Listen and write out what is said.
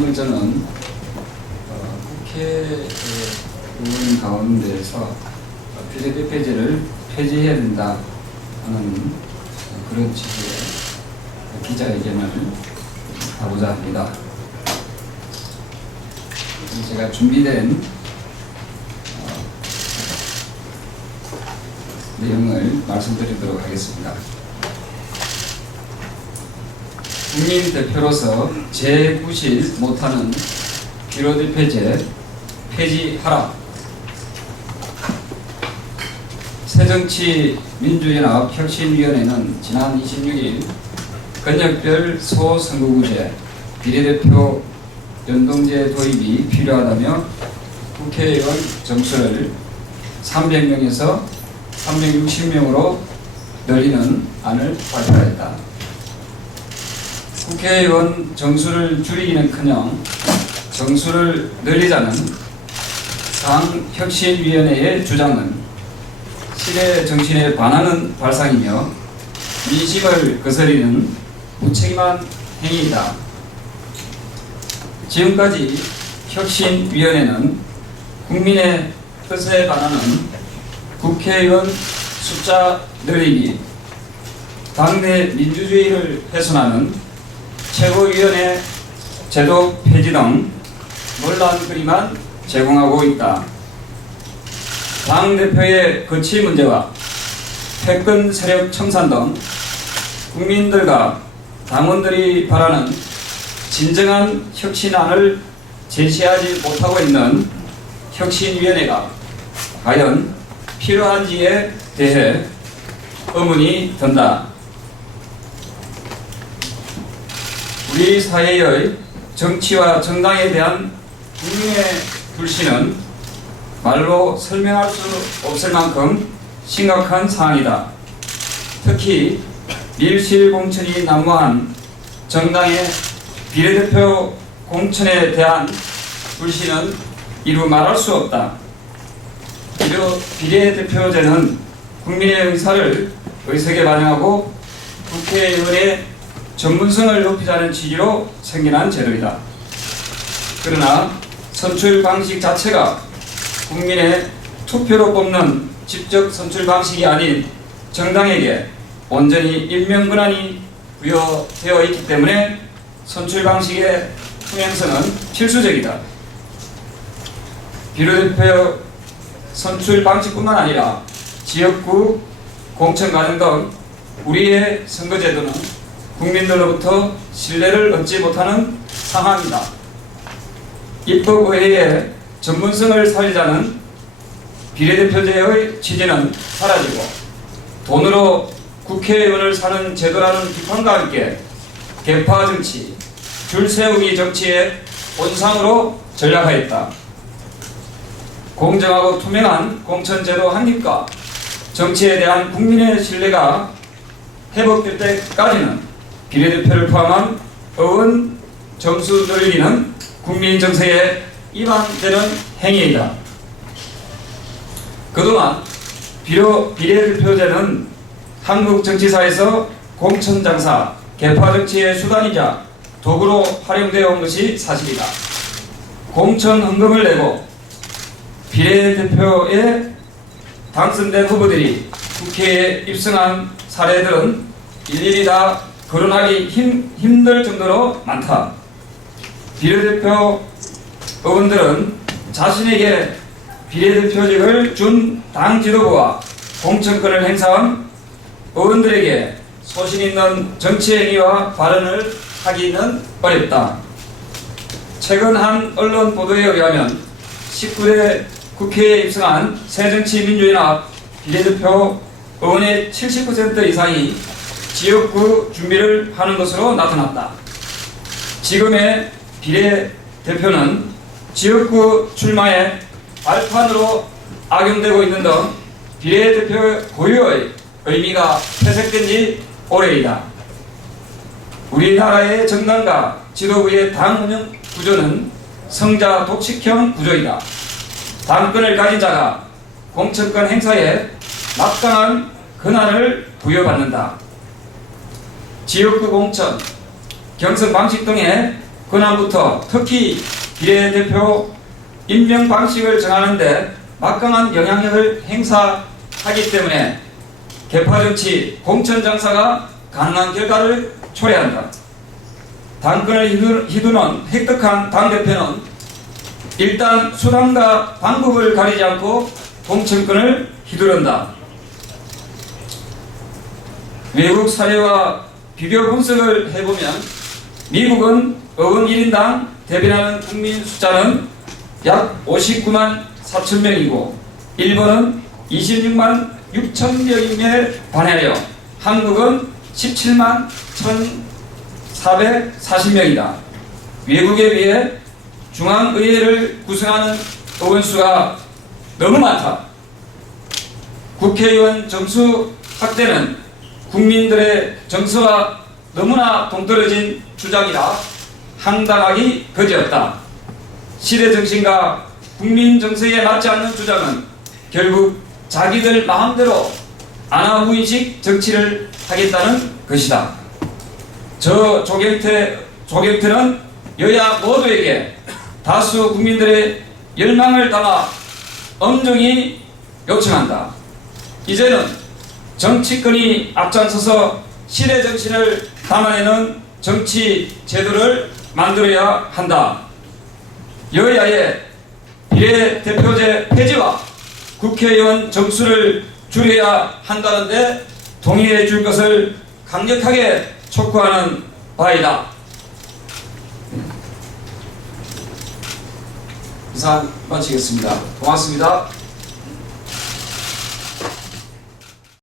오늘 저는 국회의원 가운데에서 비례대표제를 폐지해야 된다 하는 그런 취지의 기자회견을 하고자 합니다. 제가 준비된 내용을 말씀드리도록 하겠습니다. 국민 대표로서 재구실 못하는 비례대표제 폐지하라. 새정치민주연합 혁신위원회는 지난 26일 권역별 소선거구제 비례대표 연동제 도입이 필요하다며 국회의원 정수를 300명에서 360명으로 늘리는 안을 발표했다. 국회의원 정수를 줄이기는커녕 정수를 늘리자는 당혁신위원회의 주장은 시대 정신에 반하는 발상이며 민심을 거스르는 무책임한 행위이다. 지금까지 혁신위원회는 국민의 뜻에 반하는 국회의원 숫자 늘리기, 당내 민주주의를 훼손하는 최고위원회 제도 폐지 등 논란거리만 제공하고 있다. 당대표의 거취 문제와 패권 세력 청산 등 국민들과 당원들이 바라는 진정한 혁신안을 제시하지 못하고 있는 혁신위원회가 과연 필요한지에 대해 의문이 든다. 우리 사회의 정치와 정당에 대한 국민의 불신은 말로 설명할 수 없을 만큼 심각한 상황이다. 특히 밀실 공천이 난무한 정당의 비례대표 공천에 대한 불신은 이루 말할 수 없다. 비례대표제는 국민의 의사를 의석에 반영하고 국회의원의 전문성을 높이자는 취지로 생겨난 제도이다. 그러나 선출 방식 자체가 국민의 투표로 뽑는 직접 선출 방식이 아닌 정당에게 온전히 임명권한이 부여되어 있기 때문에 선출 방식의 투명성은 필수적이다. 비례대표 선출 방식뿐만 아니라 지역구 공천 과정 등 우리의 선거제도는 국민들로부터 신뢰를 얻지 못하는 상황이다. 입법의회의 전문성을 살리자는 비례대표제의 취지는 사라지고 돈으로 국회의원을 사는 제도라는 비판과 함께 개파 정치, 줄 세우기 정치의 온상으로 전락하였다. 공정하고 투명한 공천제도 확립과 정치에 대한 국민의 신뢰가 회복될 때까지는 비례대표를 포함한 의원 정수 늘리기는 국민 정서에 위반되는 행위이다. 그동안 비례대표제는 한국 정치사에서 공천장사, 개파정치의 수단이자 도구로 활용되어 온 것이 사실이다. 공천 헌금을 내고 비례대표에 당선된 후보들이 국회에 입성한 사례들은 일일이 다 거론하기 힘들 정도로 많다. 비례대표 의원들은 자신에게 비례대표직을 준 당 지도부와 공천권을 행사한 의원들에게 소신 있는 정치행위와 발언을 하기는 어렵다. 최근 한 언론 보도에 의하면 19대 국회에 입성한 새정치민주연합 비례대표 의원의 70% 이상이 지역구 준비를 하는 것으로 나타났다. 지금의 비례대표는 지역구 출마의 발판으로 악용되고 있는 등 비례대표 고유의 의미가 퇴색된 지 오래이다. 우리나라의 정당과 지도부의 당 운영 구조는 성자 독식형 구조이다. 당권을 가진 자가 공천권 행사에 막강한 권한을 부여받는다. 지역구 공천, 경선 방식 등의 권한부터 특히 비례대표 임명 방식을 정하는데 막강한 영향력을 행사하기 때문에 계파정치, 공천장사가 가능한 결과를 초래한다. 당권을 휘두는 획득한 당대표는 일단 수단과 방법을 가리지 않고 공천권을 휘두른다. 외국 사례와 비교 분석을 해보면 미국은 의원 1인당 대변하는 국민 숫자는 약 59만 4천 명이고 일본은 26만 6천 명에 반하여 한국은 17만 1,440명이다. 외국에 비해 중앙의회를 구성하는 의원 수가 너무 많다. 국회의원 정수 확대는 국민들의 정서와 너무나 동떨어진 주장이라 황당하기 그지없다. 시대 정신과 국민 정서에 맞지 않는 주장은 결국 자기들 마음대로 아나무인식 정치를 하겠다는 것이다. 저 조경태는 여야 모두에게 다수 국민들의 열망을 담아 엄정히 요청한다. 이제는 정치권이 앞장서서 시대 정신을 담아내는 정치 제도를 만들어야 한다. 여야의 비례대표제 폐지와 국회의원 정수를 줄여야 한다는데 동의해 줄 것을 강력하게 촉구하는 바이다. 이상 마치겠습니다. 고맙습니다.